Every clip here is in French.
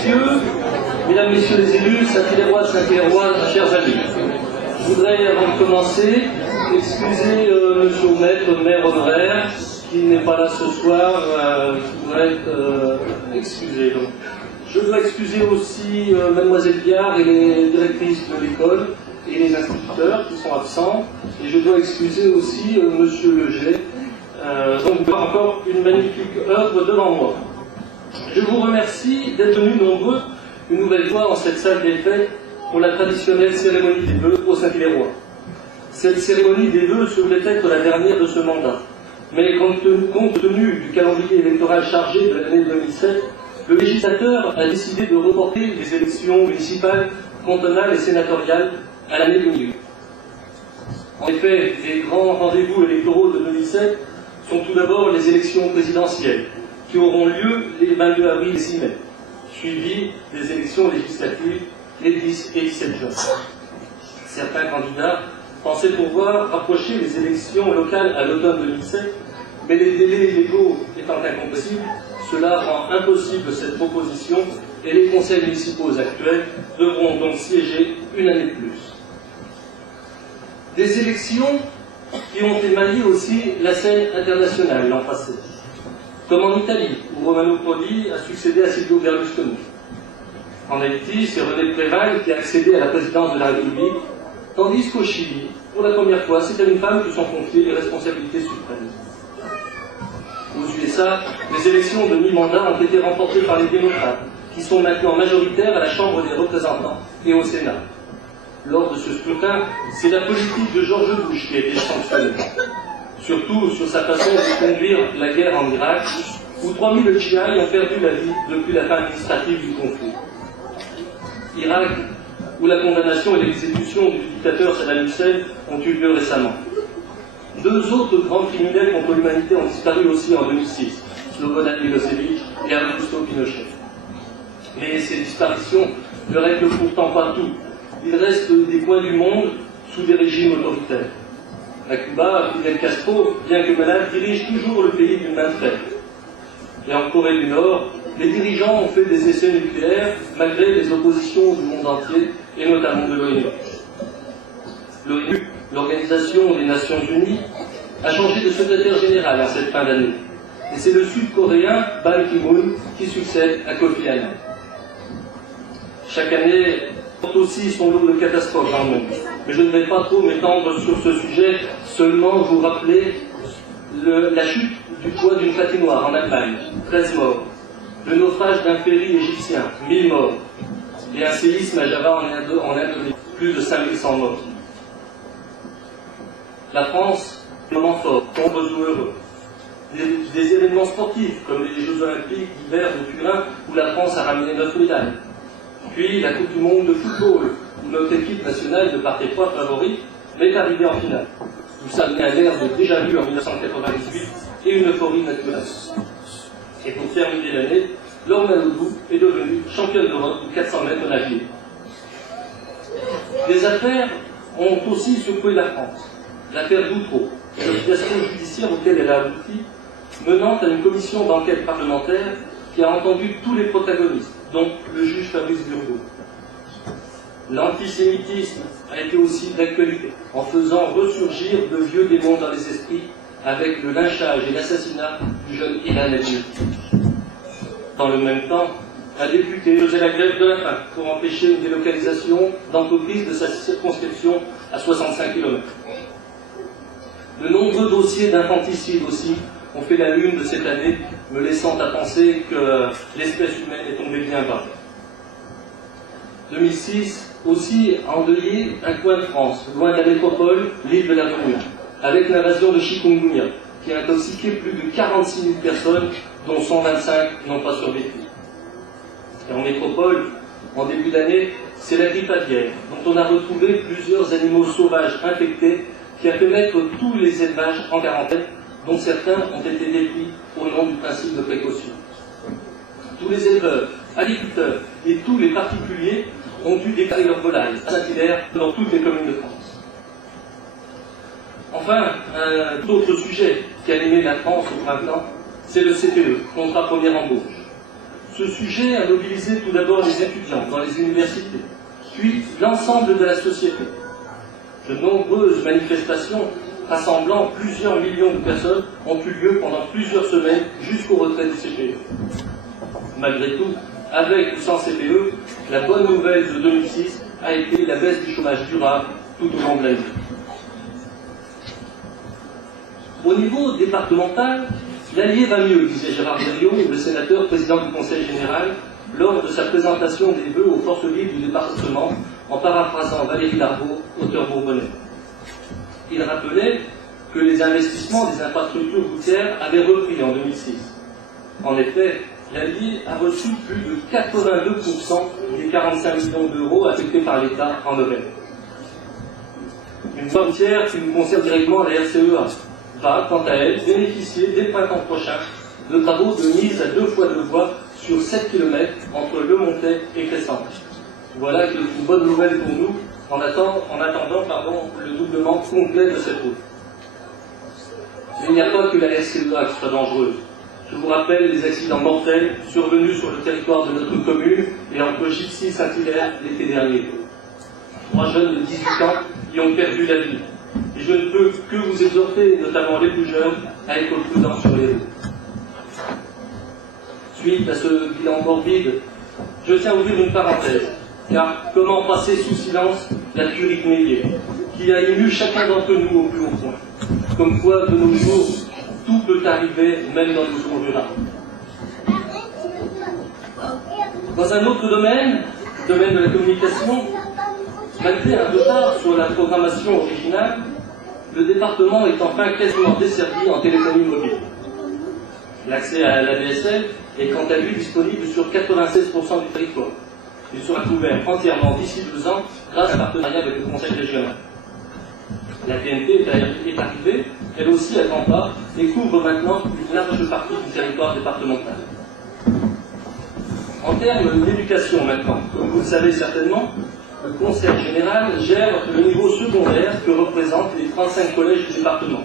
messieurs, mesdames, messieurs les élus, Saint-Hilaire-Rois, chers amis, je voudrais, avant de commencer, excuser monsieur le maître, maire honoraire, qui n'est pas là ce soir, qui doit être excusé. Donc, je dois excuser aussi mademoiselle Biard et les directrices de l'école et les instituteurs qui sont absents, et je dois excuser aussi monsieur Leger. Donc, encore une magnifique œuvre devant moi. Je vous remercie d'être venus nombreux une nouvelle fois en cette salle des fêtes pour la traditionnelle cérémonie des vœux au Saint-Hilaire-Rois. Cette cérémonie des vœux devait être la dernière de ce mandat, mais compte tenu du calendrier électoral chargé de l'année 2007, le législateur a décidé de reporter les élections municipales, cantonales et sénatoriales à l'année 2008. En effet, les grands rendez-vous électoraux de 2007 sont tout d'abord les élections présidentielles, qui auront lieu les 22 avril et 6 mai, suivies des élections législatives les 10 et 17 juin. Certains candidats pensaient pouvoir rapprocher les élections locales à l'automne 2007, mais les délais légaux étant incompressibles, cela rend impossible cette proposition et les conseils municipaux actuels devront donc siéger une année de plus. Des élections qui ont émaillé aussi la scène internationale l'an passé, comme en Italie, où Romano Prodi a succédé à Silvio Berlusconi. En Haïti, c'est René Préval qui a accédé à la présidence de la République, tandis qu'au Chili, pour la première fois, c'est à une femme que sont confiées les responsabilités suprêmes. Aux USA, les élections de mi-mandat ont été remportées par les démocrates, qui sont maintenant majoritaires à la Chambre des représentants et au Sénat. Lors de ce scrutin, c'est la politique de George Bush qui a été sanctionnée, surtout sur sa façon de conduire la guerre en Irak, où 3000 Tchiaïs ont perdu la vie depuis la fin administrative du conflit. Irak, où la condamnation et l'exécution du dictateur Saddam Hussein ont eu lieu récemment. Deux autres grands criminels contre l'humanité ont disparu aussi en 2006, Slobodan Milosevic et Augusto Pinochet. Mais ces disparitions ne règlent pourtant pas tout. Il reste des coins du monde sous des régimes autoritaires. À Cuba, Fidel Castro, bien que malade, dirige toujours le pays d'une main faible. Et en Corée du Nord, les dirigeants ont fait des essais nucléaires malgré les oppositions du monde entier, et notamment de l'ONU. L'ONU, l'Organisation des Nations Unies, a changé de secrétaire général en cette fin d'année. Et c'est le Sud-Coréen Ban Ki-moon qui succède à Kofi Annan. Chaque année porte aussi son lot de catastrophes dans le monde. Mais je ne vais pas trop m'étendre sur ce sujet, seulement vous rappeler la chute du poids d'une patinoire en Allemagne, 13 morts, le naufrage d'un ferry égyptien, 1000 morts, et un séisme à Java en Indonésie, plus de 5100 morts. La France, moments forts, sombres ou heureux. Des événements sportifs, comme les Jeux Olympiques d'hiver de Turin, où la France a ramené 9 médailles. Puis la Coupe du Monde de football, où notre équipe nationale ne partait pas favorite, mais est arrivée en finale. Vous savez un air de déjà vu en 1998 et une euphorie naturelle. Et pour terminer l'année, Laure Manodou est devenue championne d'Europe de 400 mètres nage libre. Des affaires ont aussi secoué la France. L'affaire Doutreau, l'obligation judiciaire auquel elle a abouti, menant à une commission d'enquête parlementaire qui a entendu tous les protagonistes, dont le juge Fabrice Burgot. L'antisémitisme a été aussi d'actualité, en faisant ressurgir de vieux démons dans les esprits avec le lynchage et l'assassinat du jeune Ilan Halimi. Dans le même temps, un député faisait la grève de la faim pour empêcher une délocalisation d'entreprises de sa circonscription à 65 km. De nombreux dossiers d'infanticide aussi ont fait la lune de cette année, me laissant à penser que l'espèce humaine est tombée bien bas. 2006 aussi a endeuillé un coin de France, loin de la métropole, l'île de la Réunion, avec l'invasion de chikungunya, qui a intoxiqué plus de 46 000 personnes, dont 125 n'ont pas survécu. Et en métropole, en début d'année, c'est la grippe aviaire, dont on a retrouvé plusieurs animaux sauvages infectés, qui a fait mettre tous les élevages en quarantaine, dont certains ont été détruits au nom du principe de précaution. Tous les éleveurs, agriculteurs et tous les particuliers ont dû déclarer leurs volailles à Saint-Hilaire dans toutes les communes de France. Enfin, un autre sujet qui a animé la France au printemps, c'est le CPE, contrat première embauche. Ce sujet a mobilisé tout d'abord les étudiants dans les universités, puis l'ensemble de la société. De nombreuses manifestations rassemblant plusieurs millions de personnes ont eu lieu pendant plusieurs semaines jusqu'au retrait du CPE. Malgré tout, avec ou sans CPE, la bonne nouvelle de 2006 a été la baisse du chômage durable tout au long de l'année. Au niveau départemental, l'allié va mieux, disait Gérard Derriot, le sénateur président du Conseil général, lors de sa présentation des vœux aux forces vives du département, en paraphrasant Valérie Darbaud, auteur bourbonnais. Il rappelait que les investissements des infrastructures routières avaient repris en 2006. En effet, l'Allier a reçu plus de 82% des 45 millions d'euros affectés par l'État en novembre. Une voie routière qui nous concerne directement, la RCEA, va, quant à elle, bénéficier dès le printemps prochain de travaux de mise à 2 fois 2 voies sur 7 km entre Le Montet et Crescent. Voilà qui est une bonne nouvelle pour nous en attendant le doublement complet de cette route. Mais il n'y a pas que la RCEA qui soit dangereuse. Je vous rappelle les accidents mortels survenus sur le territoire de notre commune et entre Gipsy et Saint-Hilaire l'été dernier. 3 jeunes de 18 ans y ont perdu la vie. Et je ne peux que vous exhorter, notamment les plus jeunes, à être prudents sur les routes. Suite à ce bilan morbide, je tiens à ouvrir une parenthèse, car comment passer sous silence la tuerie de Méliès, qui a ému chacun d'entre nous au plus haut point. Comme quoi, de nos jours, tout peut arriver, même dans nos zones rurales. Dans un autre domaine, le domaine de la communication, malgré un retard sur la programmation originale, le département est enfin quasiment desservi en téléphonie mobile. L'accès à l'ADSL est quant à lui disponible sur 96% du territoire. Il sera couvert entièrement d'ici 2 ans grâce à un partenariat avec le Conseil régional. La TNT est arrivée, elle aussi à grands pas, et couvre maintenant une large partie du territoire départemental. En termes d'éducation maintenant, comme vous le savez certainement, le Conseil général gère le niveau secondaire que représentent les 35 collèges du département.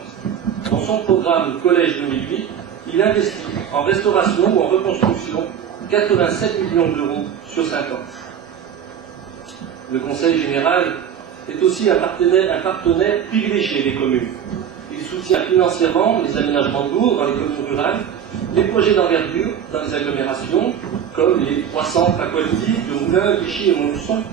Dans son programme Collège 2008, il investit en restauration ou en reconstruction 87 millions d'euros sur 5 ans. Le Conseil général est aussi un partenaire privilégié des communes. Il soutient financièrement les aménagements lourds dans les communes rurales, les projets d'envergure dans les agglomérations, comme les 300 aquatiques de Moulins, Vichy et Montluçon,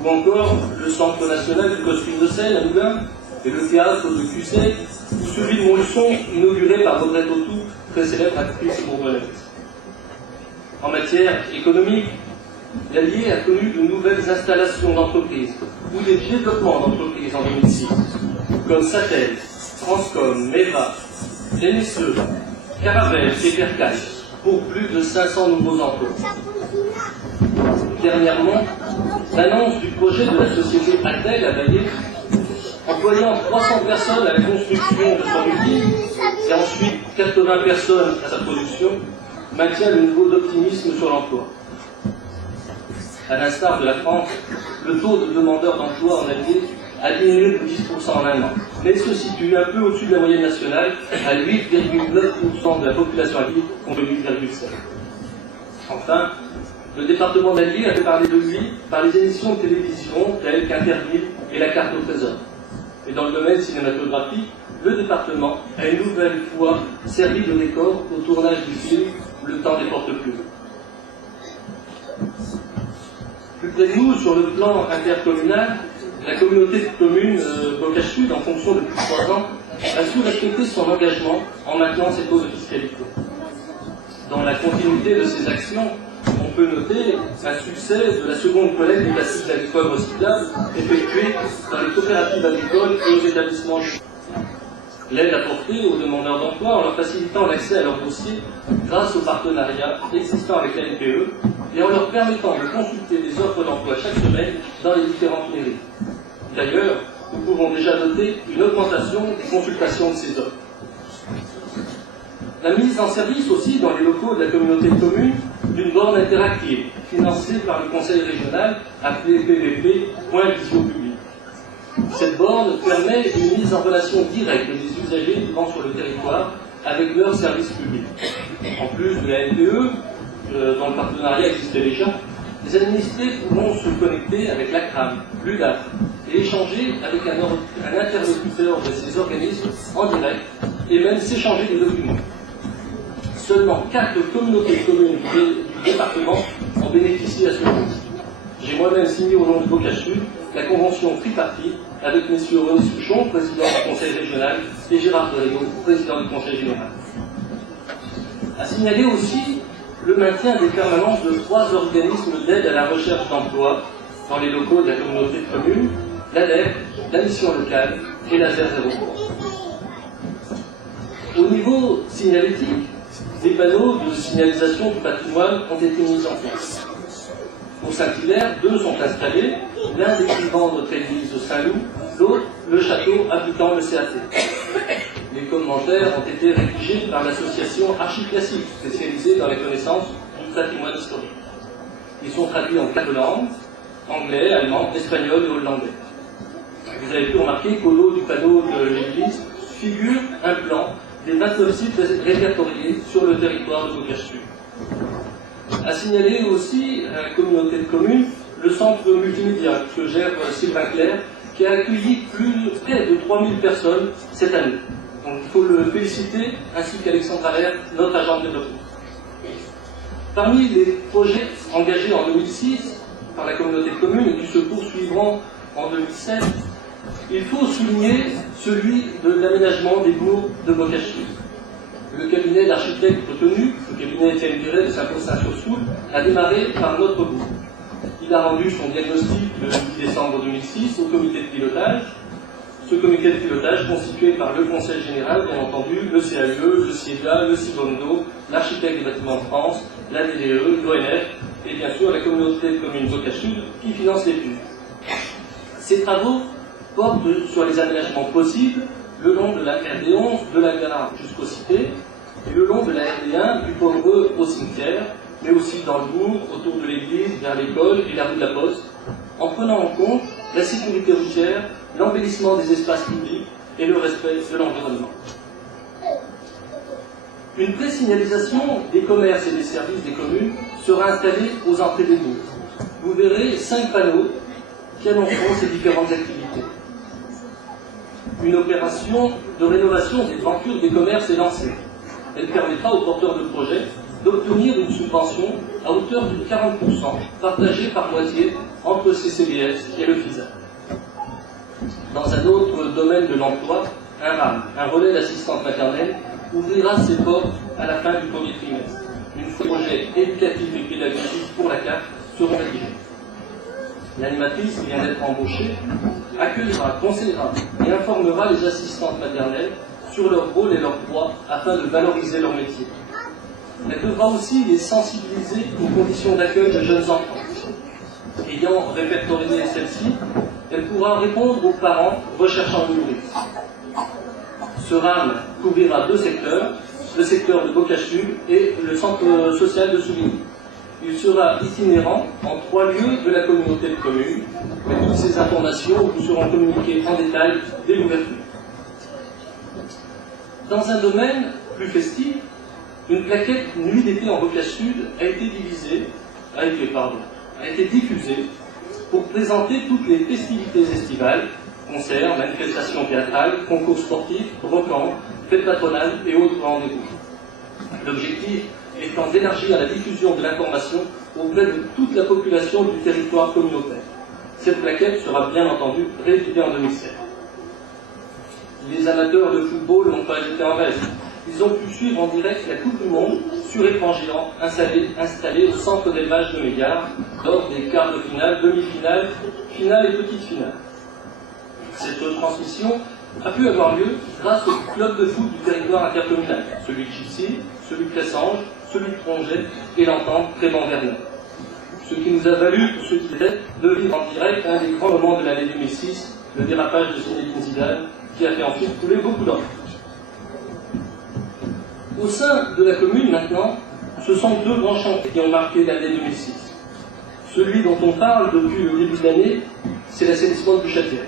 ou encore le Centre national du costume de scène à Moulins, et le théâtre de Cusset, ou celui de Montluçon, inauguré par Audrey Tautou, très célèbre actrice bourbonnaise. En matière économique, l'Allier a connu de nouvelles installations d'entreprises, ou des développements d'entreprises en 2006, comme Satel, Transcom, Meva, NSE, Caravelle et Percal, pour plus de 500 nouveaux emplois. Dernièrement, l'annonce du projet de la société Atel à Baillé, employant 300 personnes à la construction de son usine et ensuite 80 personnes à sa production, maintient le niveau d'optimisme sur l'emploi. À l'instar de la France, le taux de demandeurs d'emploi en Allier a diminué de 10% en un an, mais se situe un peu au-dessus de la moyenne nationale, à 8,9% de la population alliée contre 8,7%. Enfin, le département d'Allier a fait parler de lui par les émissions de télévision telles qu'Interville et La Carte au Trésor. Et dans le domaine cinématographique, le département a une nouvelle fois servi de décor au tournage du film Le Temps des Portes Plumes. Plus près de nous, sur le plan intercommunal, la communauté de communes Bocage Sud, en fonction depuis 3 ans, a su respecter son engagement en maintenant ses taux de fiscalité. Dans la continuité de ces actions, on peut noter un succès de la seconde collecte des plastiques agricoles recyclables effectuée dans les coopératives agricoles et aux établissements publics. L'aide apportée aux demandeurs d'emploi en leur facilitant l'accès à leurs dossiers grâce au partenariat existant avec la NPE et en leur permettant de consulter des offres d'emploi chaque semaine dans les différentes mairies. D'ailleurs, nous pouvons déjà noter une augmentation des consultations de ces offres. La mise en service aussi dans les locaux de la communauté de communes d'une borne interactive financée par le conseil régional appelée PVP, Point Visio Public. Cette borne permet une mise en relation directe des usagers vivant sur le territoire avec leurs services publics. En plus de la NPE, dont le partenariat existait déjà, les administrés pourront se connecter avec l'ACRAM, l'UDAF, et échanger avec un interlocuteur de ces organismes en direct, et même s'échanger des documents. Seulement 4 communautés de communes du département en bénéficient à ce jour. J'ai moi-même signé au nom de Bocage-Sud la convention tripartite avec M. René Souchon, président du conseil régional, et Gérard Dorego, président du conseil général. À signaler aussi le maintien des permanences de 3 organismes d'aide à la recherche d'emploi dans les locaux de la communauté de communes, l'ADEP, la mission locale et la ZER 03. Au niveau signalétique, des panneaux de signalisation du patrimoine ont été mis en place. Pour Saint-Hilaire, 2 sont installés, l'un décrivant notre église de Saint-Loup, l'autre le château abritant le CAT. Les commentaires ont été rédigés par l'association Archiclassique, spécialisée dans la connaissance du patrimoine historique. Ils sont traduits en 4 langues, anglais, allemand, espagnol et hollandais. Vous avez pu remarquer qu'au lot du panneau de l'église figure un plan des 29 sites répertoriés sur le territoire de Bocage-Sud. À signaler aussi à la communauté de communes le centre multimédia que gère Sylvain Clerc, qui a accueilli près de 3000 personnes cette année. Donc il faut le féliciter, ainsi qu'Alexandre Allaire, notre agent de développement. Parmi les projets engagés en 2006 par la communauté de communes et qui se poursuivront en 2007, il faut souligner celui de l'aménagement des bourgs de Bocage-Sud. Le cabinet d'architectes retenu, le cabinet Étienne Guéret de Saint-Paul-Saint-Sur-Soule, a démarré par notre bourg. Il a rendu son diagnostic le 10 décembre 2006 au comité de pilotage. Ce comité de pilotage constitué par le Conseil général, bien entendu, le CAE, le CIEDA, le CIBONDO, l'architecte des bâtiments de France, la DDE, l'ONF et bien sûr la communauté de communes Bocage-Sud qui finance l'étude. Ces travaux portent sur les aménagements possibles le long de la RD11 de la gare jusqu'au Cité et le long de la RD1 du Pomereux au cimetière, mais aussi dans le bourg, autour de l'église, vers l'école et la rue de la Poste, en prenant en compte la sécurité routière, l'embellissement des espaces publics et le respect de l'environnement. Une pré-signalisation des commerces et des services des communes sera installée aux entrées des bourgs. Vous verrez 5 panneaux qui annonceront ces différentes activités. Une opération de rénovation des ventures des commerces est lancée. Elle permettra aux porteurs de projets d'obtenir une subvention à hauteur de 40%, partagée par moitié entre CCBS et le FISA. Dans un autre domaine de l'emploi, un RAM, un relais d'assistante maternelle, ouvrira ses portes à la fin du premier trimestre. Une fois les projets éducatifs et pédagogiques pour la CAF seront rédigés. L'animatrice qui vient d'être embauchée accueillera, conseillera et informera les assistantes maternelles sur leur rôle et leurs droits afin de valoriser leur métier. Elle devra aussi les sensibiliser aux conditions d'accueil de jeunes enfants. Ayant répertorié celle-ci, elle pourra répondre aux parents recherchant une nourrice. Ce RAM couvrira 2 secteurs, le secteur de Bocage-Sud et le centre social de Souvigny. Il sera itinérant en 3 lieux de la communauté de communes, mais toutes ces informations vous seront communiquées en détail dès l'ouverture. Dans un domaine plus festif, une plaquette Nuit d'été en Bocage-Sud a été diffusée pour présenter toutes les festivités estivales, concerts, manifestations théâtrales, concours sportifs, repas, fêtes patronales et autres rendez-vous. L'objectif étant d'élargir la diffusion de l'information auprès de toute la population du territoire communautaire. Cette plaquette sera bien entendu rééditée en 2007. Les amateurs de football n'ont pas été en reste. Ils ont pu suivre en direct la Coupe du Monde sur écran géant installé au centre d'élevage de Mégare lors des quarts de finale, demi-finale, finale et petite finale. Cette transmission a pu avoir lieu grâce au club de foot du territoire intercommunal, celui de Chipsy, celui de Cressanges, celui de Tronget et l'entente Créban-Vernon. Ce qui nous a valu, pour ceux qui l'étaient, de vivre en direct un des grands moments de l'année 2006, le dérapage de Zinedine Zidane, qui a fait ensuite couler beaucoup d'encre. Au sein de la commune, maintenant, ce sont 2 grands chantiers qui ont marqué l'année 2006. Celui dont on parle depuis le début de l'année, c'est l'assainissement de Buchatière.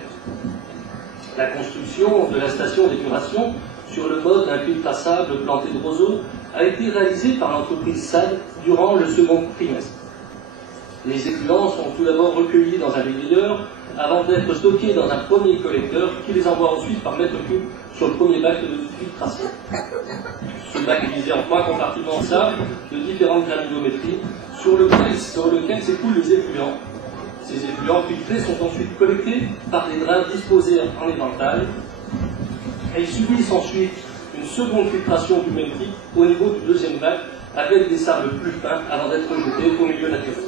La construction de la station d'épuration sur le mode d'un filtre à sable planté de roseaux a été réalisé par l'entreprise SAD durant le second trimestre. Les effluents sont tout d'abord recueillis dans un débrideur avant d'être stockés dans un premier collecteur qui les envoie ensuite par mètre cube sur le premier bac de filtration. Ce bac est divisé en 3 compartiments de sable de différentes granuliométries sur lequel s'écoulent les effluents. Ces effluents filtrés sont ensuite collectés par des drains disposés en éventail et ils subissent ensuite une seconde filtration du même type au niveau du deuxième bac avec des sables plus fins avant d'être jetés au milieu naturel.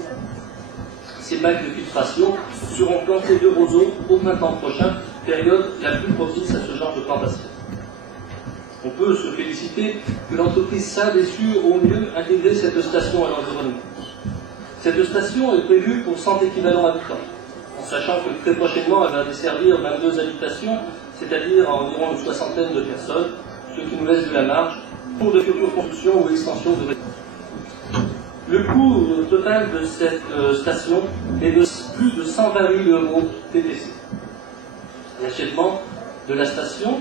Ces bacs de filtration seront plantés de roseaux au printemps prochain, période la plus propice à ce genre de plantation. On peut se féliciter que l'entreprise SAD ait su au mieux intégrer cette station à l'environnement. Cette station est prévue pour 100 équivalents habitants, en sachant que très prochainement elle va desservir 22 habitations, c'est-à-dire environ une soixantaine de personnes, ce qui nous laisse de la marge pour de futures constructions ou extensions de réseau. Le coût total de cette station est de plus de 120 000 € TTC. L'achèvement de la station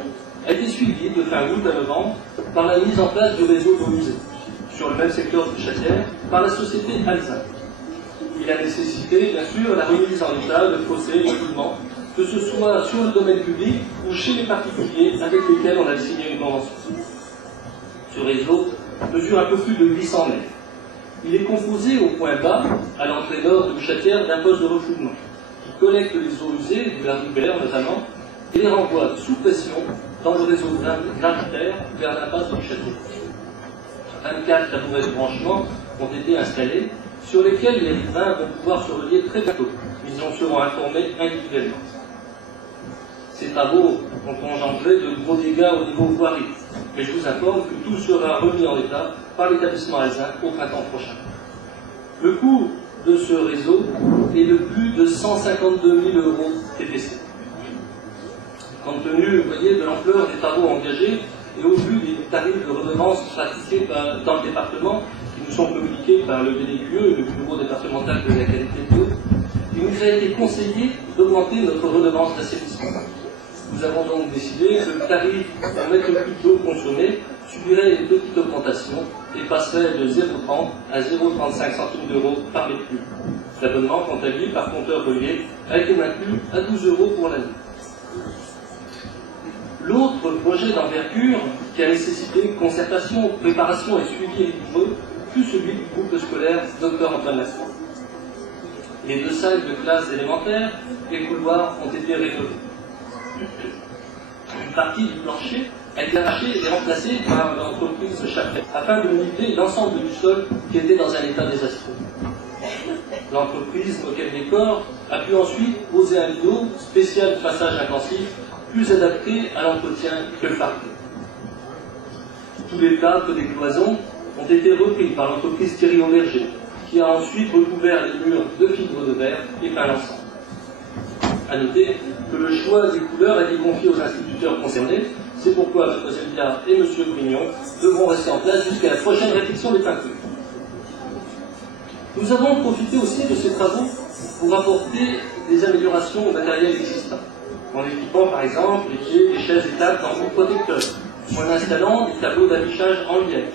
a été suivi de fin août à novembre par la mise en place du réseau d'eau usée sur le même secteur de Chatière par la société Alzin. Il a nécessité, bien sûr, la remise en état de fossés et d'écoulement, que ce soit sur le domaine public ou chez les particuliers avec lesquels on a signé une convention. Ce réseau mesure un peu plus de 800 mètres. Il est composé au point bas, à l'entrée nord de Chatière, d'un poste de refoulement qui collecte les eaux usées, de la rivière notamment, et les renvoie sous pression dans le réseau gravitaire vers l'impasse de Chatière. 24 tabourets de branchement ont été installés, sur lesquels les riverains vont pouvoir se relier très bientôt. Ils en seront informés individuellement. Ces travaux ont engendré de gros dégâts au niveau voirie, mais je vous informe que tout sera remis en état par l'établissement Alzin au printemps prochain. Le coût de ce réseau est de plus de 152 000 € TTC. Compte tenu, vous voyez, de l'ampleur des travaux engagés et au vu des tarifs de redevance pratiqués dans le département, qui nous sont communiqués par le BDQE et le Bureau départemental de la qualité de l'eau, il nous a été conseillé d'augmenter notre redevance d'assainissement. Nous avons donc décidé que le tarif pour mètre cube d'eau consommée subirait une petite augmentation et passerait de 0,30 à 0,35 centimes d'euros par mètre cube. L'abonnement, quant à lui, par compteur relié, a été maintenu à 12 € pour l'année. L'autre projet d'envergure qui a nécessité concertation, préparation et suivi rigoureux fut celui du groupe scolaire Dr Antoine Lafont. Les 2 salles de classe élémentaires et couloirs ont été rénovés. Une partie du plancher a été arrachée et remplacée par l'entreprise Chaplet afin de niveler l'ensemble du sol qui était dans un état désastreux. L'entreprise Moquette Décor a pu ensuite poser un rideau spécial de façage intensif plus adapté à l'entretien que le parquet. Tous les plâtres des cloisons ont été repris par l'entreprise Thierry Auberger, qui a ensuite recouvert les murs de fibres de verre et peint l'ensemble. À noter que le choix des couleurs a été confié aux instituteurs concernés, c'est pourquoi Mlle Biard et M. Brignon devront rester en place jusqu'à la prochaine réflexion des peintures. Nous avons profité aussi de ces travaux pour apporter des améliorations au matériel existant, en équipant par exemple les pieds, les chaises et tables d'embouts protecteurs, en installant des tableaux d'affichage en liège.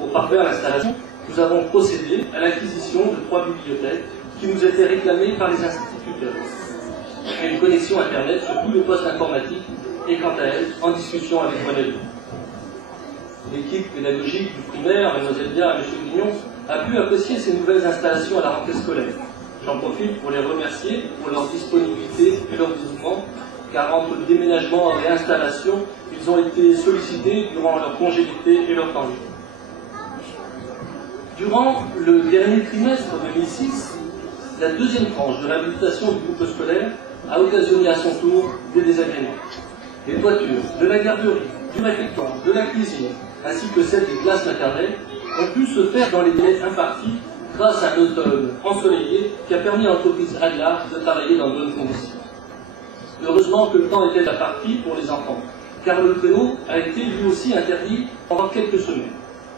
Pour parfaire l'installation, nous avons procédé à l'acquisition de 3 bibliothèques qui nous étaient réclamées par les instituteurs. Et une connexion Internet sur tout le poste informatique est quant à elle en discussion avec Monel. L'équipe pédagogique du primaire, Mlle Biard et M. Grignon, a pu apprécier ces nouvelles installations à la rentrée scolaire. J'en profite pour les remercier pour leur disponibilité et leur dévouement, car entre le déménagement et réinstallation, ils ont été sollicités durant leur congé d'été et leur temps libre. Durant le dernier trimestre 2006, la deuxième tranche de réhabilitation du groupe scolaire a occasionné à son tour des désagréments. Les toitures de la garderie, du réfectoire, de la cuisine, ainsi que celles des classes maternelles, ont pu se faire dans les délais impartis grâce à un automne ensoleillé qui a permis à l'entreprise Adlar de travailler dans de bonnes conditions. Heureusement que le temps était imparti pour les enfants, car le préau a été lui aussi interdit pendant quelques semaines.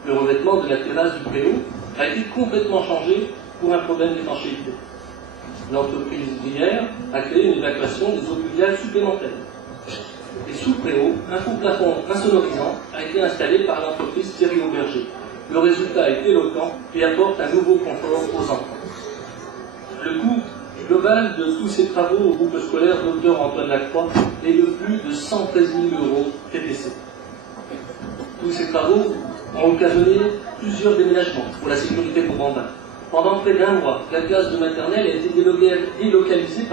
Le revêtement de la terrasse du préau a été complètement changé pour un problème d'étanchéité. L'entreprise Brière a créé une évacuation des eaux pluviales supplémentaires. Et sous le préau, un faux plafond insonorisant a été installé par l'entreprise Thierry Auberger. Le résultat est éloquent et apporte un nouveau confort aux enfants. Le coût global de tous ces travaux au groupe scolaire Dr Antoine Lacroix est de plus de 113 000 € TTC. Tous ces travaux ont occasionné plusieurs déménagements pour la sécurité pour Bambin. Pendant près d'un mois, la classe de maternelle a été délocalisée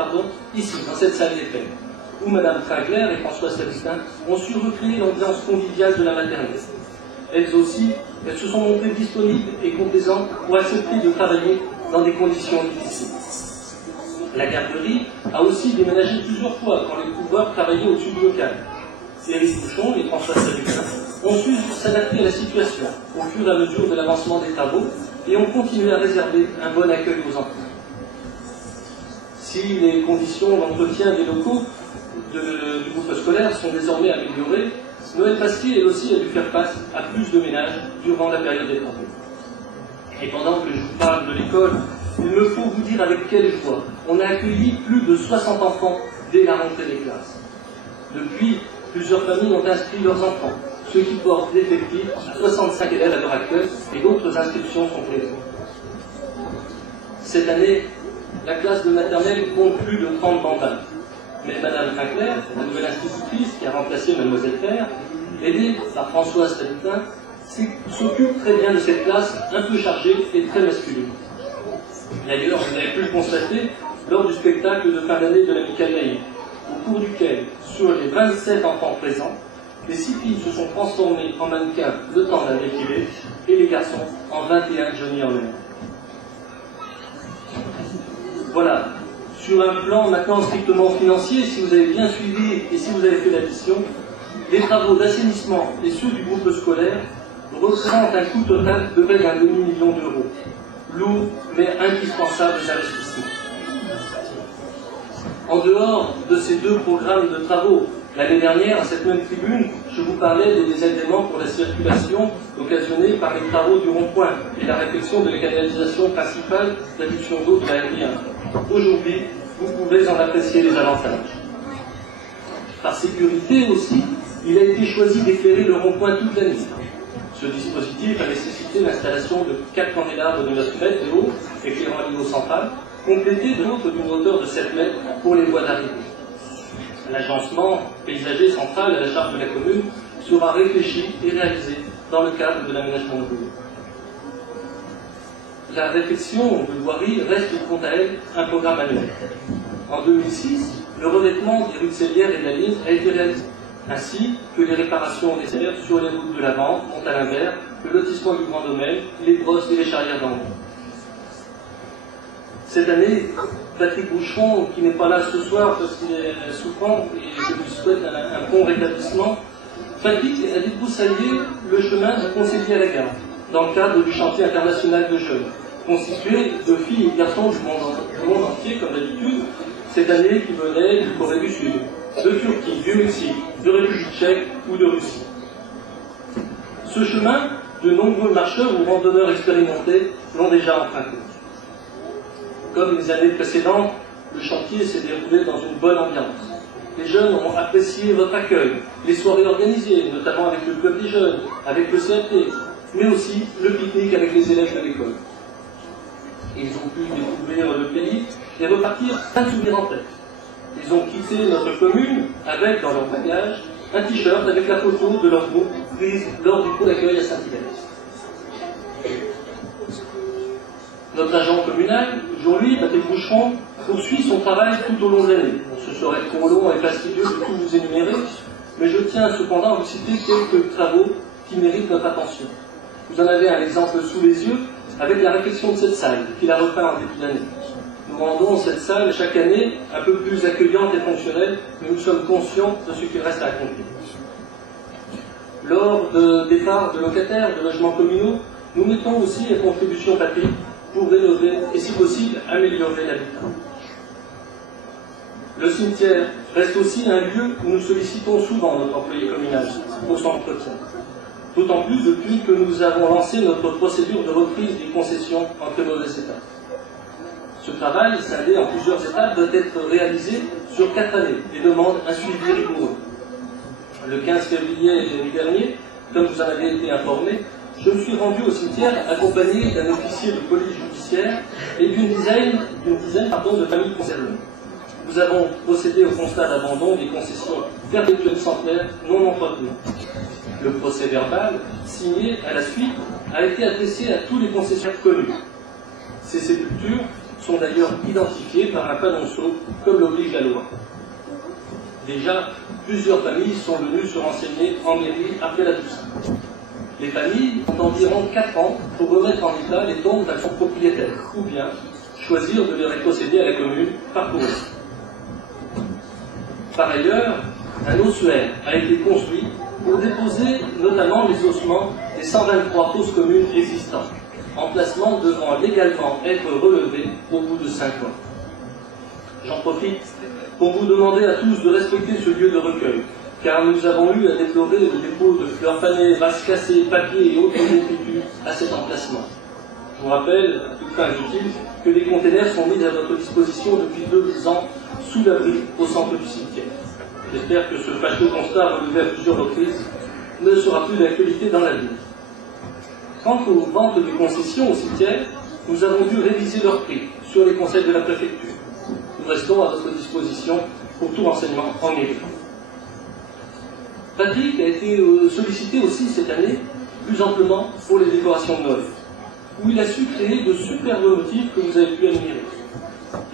ici, dans cette salle des fêtes, où Mme Tragler et François Sabistin ont su recréer l'ambiance conviviale de la maternelle. Elles aussi, elles se sont montrées disponibles et complaisantes pour accepter de travailler dans des conditions difficiles. La garderie a aussi déménagé plusieurs fois quand les pouvoirs travaillaient au-dessus du local. Éric Bouchon et François Sabistin ont su s'adapter à la situation au fur et à mesure de l'avancement des travaux et ont continué à réserver un bon accueil aux enfants. Si les conditions d'entretien des locaux du groupe scolaire sont désormais améliorées, Noël Pasquier, elle aussi, a dû faire face à plus de ménages durant la période des travaux. Et pendant que je vous parle de l'école, il me faut vous dire avec quelle joie on a accueilli plus de 60 enfants dès la rentrée des classes. Depuis, plusieurs familles ont inscrit leurs enfants, ce qui porte l'effectif à 65 élèves à l'heure actuelle et d'autres inscriptions sont prévues. Cette année, la classe de maternelle compte plus de 30 bambins. Mais Mme Tragler, la nouvelle institutrice qui a remplacé Mlle Fer, aidée par Françoise Sabistin, s'occupe très bien de cette classe un peu chargée et très masculine. D'ailleurs, vous avez pu le constater lors du spectacle de fin d'année de l'Amicale Laïque, au cours duquel, sur les 27 enfants présents, les 6 filles se sont transformées en mannequins le temps d'un défilé et les garçons en 21 Johnny en l'air. Voilà. Sur un plan maintenant strictement financier, si vous avez bien suivi et si vous avez fait l'addition, les travaux d'assainissement et ceux du groupe scolaire représentent un coût total de près d'1 demi-million d'euros. Lourds mais indispensables investissements. En dehors de ces deux programmes de travaux, l'année dernière, à cette même tribune, je vous parlais des désagréments pour la circulation occasionnés par les travaux du rond-point et la réfection de la canalisation principale d'adduction d'eau de la R1. Aujourd'hui, vous pouvez en apprécier les avantages. Par sécurité aussi, il a été choisi d'éclairer le rond-point toute l'année. Ce dispositif a nécessité l'installation de 4 candélabres de 9 mètres de haut, éclairant l'îlot central, complété de l'autre d'une hauteur de 7 mètres pour les voies d'arrivée. L'agencement paysager central à la charge de la commune sera réfléchi et réalisé dans le cadre de l'aménagement de l'eau. La réfection de voirie reste quant à elle un programme annuel. En 2006, le revêtement des rues de Sélière et de la Ligne a été réalisé, ainsi que les réparations nécessaires sur les routes de la Vente, Mont-Alimbert, le lotissement du Grand Domaine, les brosses et les charrières d'Angers. Cette année, Patrick Boucheron, qui n'est pas là ce soir parce qu'il est souffrant et je lui souhaite un bon rétablissement, Patrick a débroussaillé le chemin du conseiller à la gare, dans le cadre du chantier international de jeunes, constitué de filles et garçons du monde entier, comme d'habitude, cette année qui venaient du Corée du Sud, de Turquie, du Mexique, de République tchèque ou de Russie. Ce chemin, de nombreux marcheurs ou randonneurs expérimentés l'ont déjà emprunté. Comme les années précédentes, le chantier s'est déroulé dans une bonne ambiance. Les jeunes ont apprécié votre accueil, les soirées organisées, notamment avec le club des jeunes, avec le CRT, mais aussi le pique-nique avec les élèves de l'école. Ils ont pu découvrir le pays et repartir un souvenir en tête. Ils ont quitté notre commune avec, dans leur bagage, un t-shirt avec la photo de leur groupe prise lors du cours d'accueil à Saint-Hilaire. Notre agent communal, aujourd'hui, Patrick Boucheron, poursuit son travail tout au long de l'année. Ce serait trop long et fastidieux de tout vous énumérer, mais je tiens cependant à vous citer quelques travaux qui méritent notre attention. Vous en avez un exemple sous les yeux avec la réfection de cette salle, qu'il a repeint en début d'année. Nous rendons cette salle chaque année un peu plus accueillante et fonctionnelle, mais nous sommes conscients de ce qu'il reste à accomplir. Lors de départ de locataires de logements communaux, nous mettons aussi à contribution Patrick pour rénover et, si possible, améliorer l'habitat. Le cimetière reste aussi un lieu où nous sollicitons souvent notre employé communal pour son entretien. D'autant plus depuis que nous avons lancé notre procédure de reprise des concessions en très mauvais état. Ce travail, scindé en plusieurs étapes, doit être réalisé sur 4 années et demande un suivi rigoureux. Le 15 février dernier, comme vous en avez été informé, je me suis rendu au cimetière accompagné d'un officier de police judiciaire et d'une dizaine de familles concernées. Nous avons procédé au constat d'abandon des concessions perpétuelles centenaires non entretenues. Le procès verbal, signé à la suite, a été adressé à tous les concessionnaires connus. Ces sépultures sont d'ailleurs identifiées par un panonceau, comme l'oblige la loi. Déjà, plusieurs familles sont venues se renseigner en mairie après la Toussaint. Les familles ont environ 4 ans pour remettre en état les tombes d'à son propriétaire, ou bien choisir de les rétrocéder à la commune par courrier. Par ailleurs, un ossuaire a été construit pour déposer notamment les ossements des 123 fausses communes existantes, emplacement devant légalement être relevé au bout de 5 ans. J'en profite pour vous demander à tous de respecter ce lieu de recueil, car nous avons eu à déplorer le dépôt de fleurs fanées, vases cassés, papiers et autres détritus à cet emplacement. Je vous rappelle, à toute fin utile, que des containers sont mis à votre disposition depuis 2 ans sous l'abri au centre du cimetière. J'espère que ce fâcheux constat relevé à plusieurs reprises ne sera plus d'actualité dans l'avenir. Quant aux ventes de concessions au cimetière, nous avons dû réviser leur prix sur les conseils de la préfecture. Nous restons à votre disposition pour tout renseignement en mairie. Patrick a été sollicité aussi cette année, plus amplement, pour les décorations de Noël, où il a su créer de superbes motifs que vous avez pu admirer.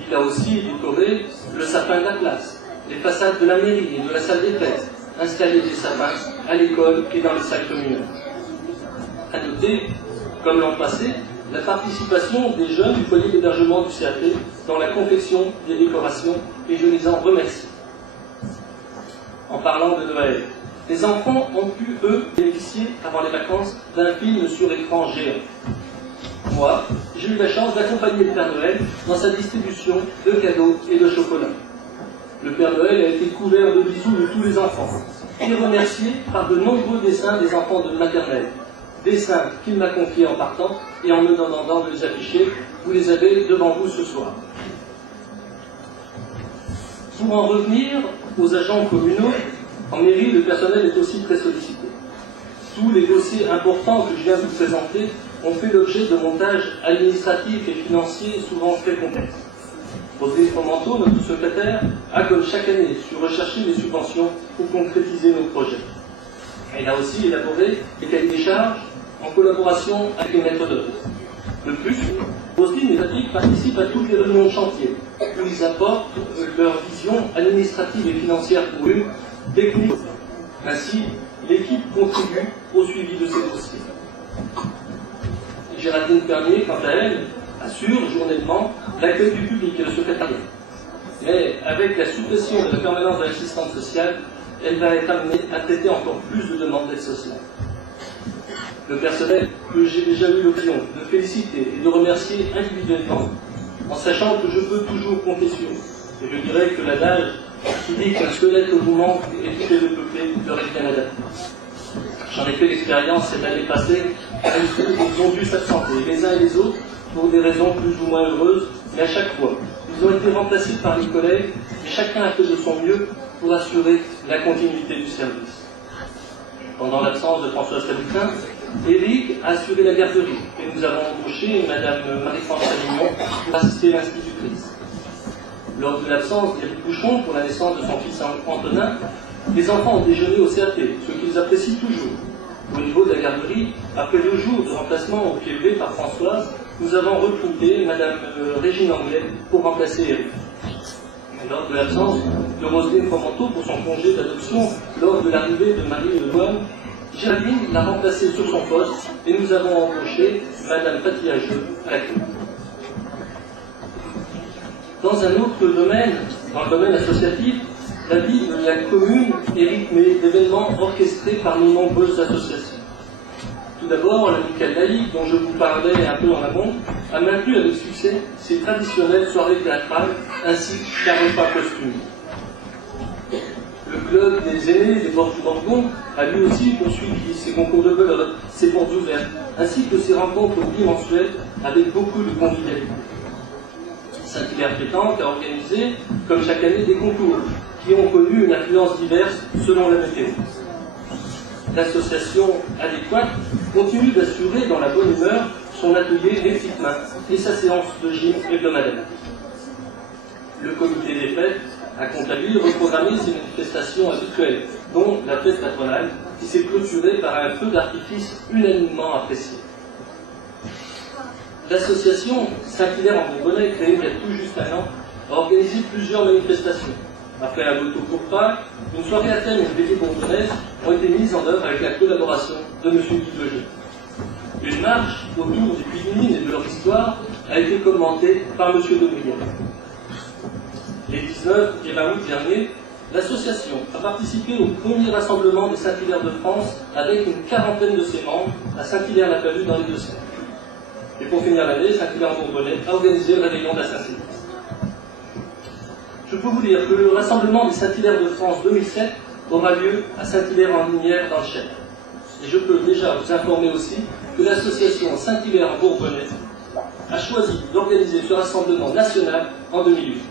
Il a aussi décoré le sapin de la place, les façades de la mairie et de la salle des fêtes, installé des sapins à l'école et dans les salles communales. À noter, comme l'an passé, la participation des jeunes du foyer d'hébergement du CAP dans la confection des décorations, et je les en remercie. En parlant de Noël, les enfants ont pu, eux, bénéficier, avant les vacances, d'un film sur écran géant. Moi, j'ai eu la chance d'accompagner le Père Noël dans sa distribution de cadeaux et de chocolat. Le Père Noël a été couvert de bisous de tous les enfants et remercié par de nombreux dessins des enfants de maternelle. Dessins qu'il m'a confiés en partant et en me demandant de les afficher. Vous les avez devant vous ce soir. Pour en revenir aux agents communaux, en mairie, le personnel est aussi très sollicité. Tous les dossiers importants que je viens de vous présenter ont fait l'objet de montages administratifs et financiers souvent très complexes. Roselyne Fromenteau, notre secrétaire, a comme chaque année su rechercher les subventions pour concrétiser nos projets. Elle a aussi élaboré les cahiers des charges en collaboration avec les maîtres d'œuvre. De plus, Roselyne et Patrick participent à toutes les réunions de chantier, où ils apportent leur vision administrative et financière pour eux, technique. Ainsi, l'équipe contribue au suivi de ces dossiers. Géraldine Pernier, quant à elle, assure journellement l'accueil du public et le secrétariat. Mais avec la suppression de la permanence de l'assistante sociale, elle va être amenée à traiter encore plus de demandes d'aide sociale. Le personnel que j'ai déjà eu l'occasion de féliciter et de remercier individuellement, en sachant que je peux toujours compter sur eux. Et je dirais que l'adage qui dit qu'un squelette vous manque et tout est repeuplé leur est bien adapté. J'en ai fait l'expérience cette année passée, ils ont dû s'absenter les uns et les autres pour des raisons plus ou moins heureuses, mais à chaque fois, ils ont été remplacés par les collègues et chacun a fait de son mieux pour assurer la continuité du service. Pendant l'absence de Françoise Tabutin, Éric a assuré la garderie et nous avons embauché Madame Marie-France Savignon pour assister l'institutrice. Lors de l'absence d'Éric Bouchon pour la naissance de son fils Antonin, les enfants ont déjeuné au CAP, ce qu'ils apprécient toujours. Au niveau de la garderie, après 2 jours de remplacement au pied levé par Françoise, nous avons recruté Madame Régine Anglais pour remplacer Éric. Lors de l'absence de Roselyne Fromenteau pour son congé d'adoption lors de l'arrivée de Marie Le Loine, Géraldine l'a remplacée sur son poste et nous avons embauché Madame Patiageux à la clé. Dans un autre domaine, dans le domaine associatif, la vie de la commune est rythmée d'événements orchestrés par nos nombreuses associations. Tout d'abord, l'amicale laïque, dont je vous parlais un peu en amont, a maintenu avec succès ses traditionnelles soirées théâtrales ainsi qu'un repas costumé. Le club des aînés des Bords du Morgon a lui aussi poursuivi ses concours de belote, ses portes ouvertes, ainsi que ses rencontres bimensuelles avec beaucoup de convivialité. Saint-Hilaire Pétanque a organisé, comme chaque année, des concours qui ont connu une influence diverse selon la météo. l'association adéquate continue d'assurer dans la bonne humeur son atelier des petites mains et sa séance de gym hebdomadaire. Le comité des fêtes a quant à lui reprogrammé ses manifestations habituelles, dont la fête patronale, qui s'est clôturée par un feu d'artifice unanimement apprécié. L'association Saint-Hilaire-en-Bourbonnais, créée il y a tout juste un an, a organisé plusieurs manifestations. Après un loto pour Pâques, une soirée à thème et une veillée bourbonnaise ont été mises en œuvre avec la collaboration de M. Guy Leger. Une marche autour des Puymines et de leur histoire a été commentée par M. Debriel. Les 19 et 20 août dernier, l'association a participé au premier rassemblement des Saint-Hilaire de France avec une quarantaine de ses membres à Saint-Hilaire-la-Palue dans les Deux-Sèvres. Et pour finir l'année, Saint-Hilaire-en-Bourbonnais a organisé le réveillon de la Saint-Sylvestre. Je peux vous dire que le rassemblement des Saint-Hilaire de France 2007 aura lieu à Saint-Hilaire-en-Linière dans le Cher. Et je peux déjà vous informer aussi que l'association Saint-Hilaire-en-Bourbonnais a choisi d'organiser ce rassemblement national en 2008.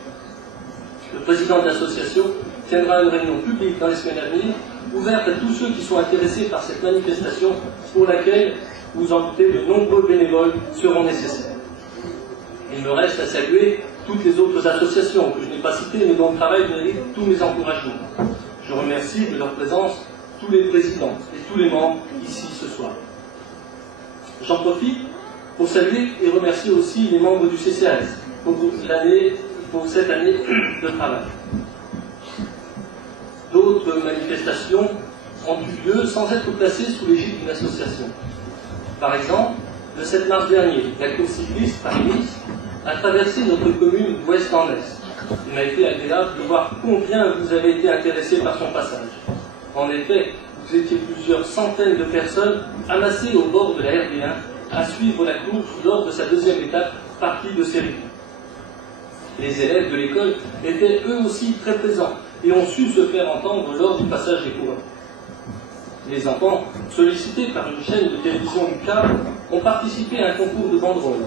Le président de l'association tiendra une réunion publique dans les semaines à venir, ouverte à tous ceux qui sont intéressés par cette manifestation pour laquelle, vous en doutez, de nombreux bénévoles seront nécessaires. Il me reste à saluer toutes les autres associations que je n'ai pas citées, mais dont le travail mérite tous mes encouragements. Je remercie de leur présence tous les présidents et tous les membres ici ce soir. J'en profite pour saluer et remercier aussi les membres du CCAS pour cette année de travail. D'autres manifestations ont eu lieu sans être placées sous l'égide d'une association. Par exemple, le 7 mars dernier, la course cycliste Paris-Nice a traversé notre commune d'ouest en est. Il m'a été agréable de voir combien vous avez été intéressés par son passage. En effet, vous étiez plusieurs centaines de personnes amassées au bord de la RD1 à suivre la course lors de sa deuxième étape, partie de série. Les élèves de l'école étaient eux aussi très présents et ont su se faire entendre lors du passage des coureurs. Les enfants, sollicités par une chaîne de télévision du câble, ont participé à un concours de banderoles.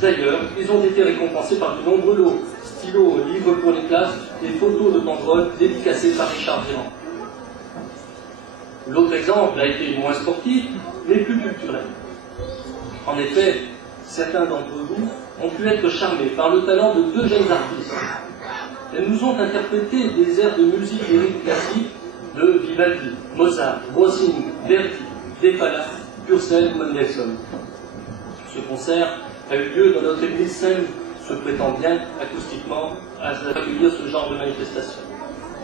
D'ailleurs, ils ont été récompensés par de nombreux lots, stylos, livres pour les classes et photos de banderoles dédicacées par Richard Durand. L'autre exemple a été moins sportif, mais plus culturel. En effet, certains d'entre vous ont pu être charmés par le talent de deux jeunes artistes. Elles nous ont interprété des airs de musique lyrique classique de Vivaldi, Mozart, Rossini, Verdi, Defala, Purcell, Mendelssohn. Ce concert a eu lieu dans notre église Saint-Louis, se prêtant bien acoustiquement à accueillir ce genre de manifestation.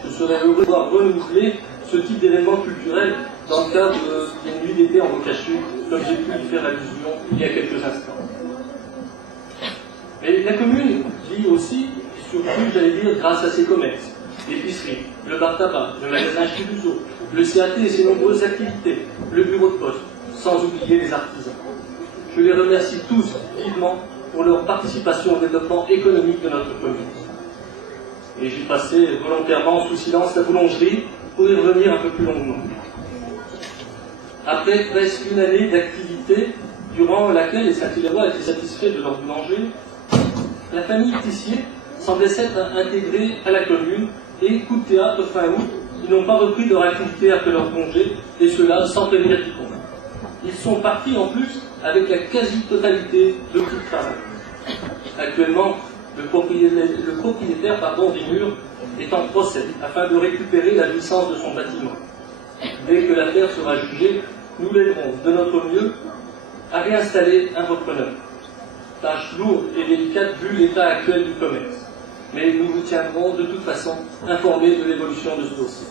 Je serais heureux de voir renouveler ce type d'événement culturel dans le cadre d'une nuit d'été en Bocachut, comme j'ai pu y faire allusion il y a quelques instants. Mais la commune vit aussi, surtout, j'allais dire, grâce à ses commerces, l'épicerie, le bar tabac, le magasin Chibuzo, le CAT et ses nombreuses activités, le bureau de poste, sans oublier les artisans. Je les remercie tous vivement pour leur participation au développement économique de notre commune. Et j'ai passé volontairement sous silence la boulangerie pour y revenir un peu plus longuement. Après presque une année d'activité, durant laquelle les Saint-Hilaire étaient satisfaits de leur boulanger, la famille Tissier semblait s'être intégrée à la commune et, coup de théâtre fin août, ils n'ont pas repris leur activité après leur congé, et cela sans prévenir quiconque. Ils sont partis en plus avec la quasi-totalité de tout le travail. Actuellement, le propriétaire des murs est en procès afin de récupérer la licence de son bâtiment. Dès que l'affaire sera jugée, nous l'aiderons de notre mieux à réinstaller un repreneur. Tâche lourde et délicate vu l'état actuel du commerce. Mais nous vous tiendrons de toute façon informés de l'évolution de ce dossier.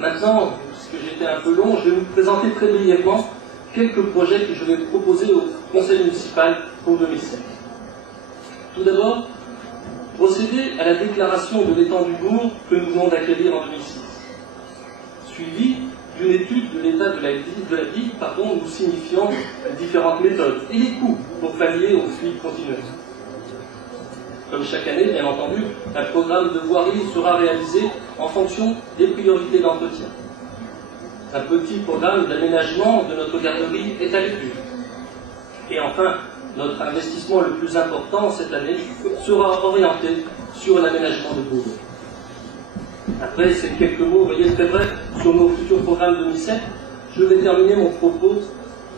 Maintenant, puisque j'étais un peu long, je vais vous présenter très brièvement quelques projets que je vais proposer au conseil municipal pour 2007. Tout d'abord, procéder à la déclaration de l'étang du bourg que nous venons d'acquérir en 2006. Suivi d'une étude de l'état de la ville, nous signifiant les différentes méthodes et les coûts pour pallier aux fuites continueuses. Comme chaque année, bien entendu, un programme de voirie sera réalisé en fonction des priorités d'entretien. Un petit programme d'aménagement de notre garderie est à l'étude. Et enfin, notre investissement le plus important cette année sera orienté sur l'aménagement de Bourg. Après ces quelques mots, vous voyez, très bref, sur nos futurs programmes 2007, je vais terminer mon propos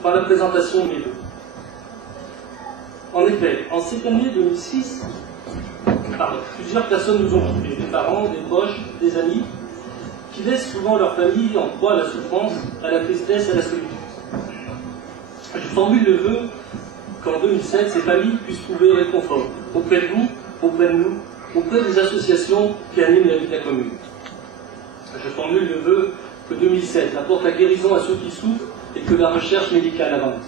par la présentation de mes vœux. En effet, en cette année 2006, plusieurs personnes nous ont quittés, des parents, des proches, des amis, qui laissent souvent leur famille en proie à la souffrance, à la tristesse, à la solitude. Je formule le vœu qu'en 2007, ces familles puissent trouver réconfort auprès de vous, auprès de nous, auprès des associations qui animent la vie de la commune. Je formule le vœu que 2007 apporte la guérison à ceux qui souffrent et que la recherche médicale avance.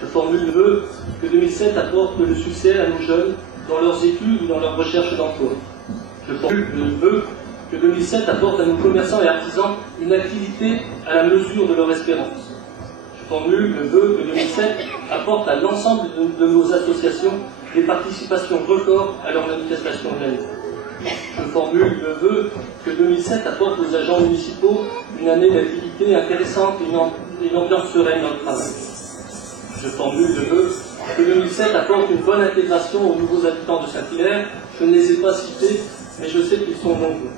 Je formule le vœu que 2007 apporte le succès à nos jeunes dans leurs études ou dans leur recherche d'emploi. Je formule le vœu que 2007 apporte à nos commerçants et artisans une activité à la mesure de leur espérance. Je formule le vœu que 2007 apporte à l'ensemble de nos associations des participations records à leurs manifestations de l'année. Je formule le vœu que 2007 apporte aux agents municipaux une année d'activité intéressante et une ambiance sereine dans le travail. Je formule le vœu que 2007 apporte une bonne intégration aux nouveaux habitants de Saint-Hilaire. Je ne les ai pas cités, mais je sais qu'ils sont nombreux.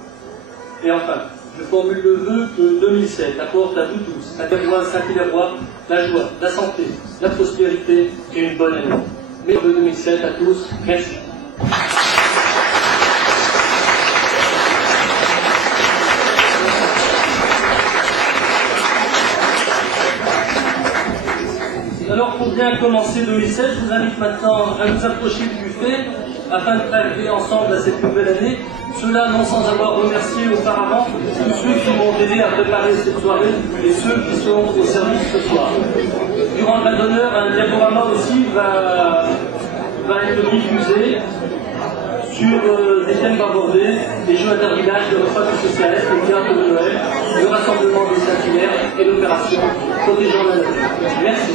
Et enfin, je formule le vœu que 2007 apporte à vous tous, à Saint-Hilaire-Rois, la joie, la santé, la prospérité et une bonne année. Meilleur de 2007 à tous. Merci. Alors pour bien commencer 2007, je vous invite maintenant à nous approcher du buffet afin de travailler ensemble à cette nouvelle année. Cela non sans avoir remercié auparavant tous ceux qui m'ont aidé à préparer cette soirée et ceux qui sont au service ce soir. Durant le bal d'honneur, un diaporama aussi va être diffusé sur des thèmes abordés, les jeux intervillages, le repas du socialiste, le théâtre de Noël, le rassemblement des Saint-Hilaire et l'opération Protégeant la nature. Merci.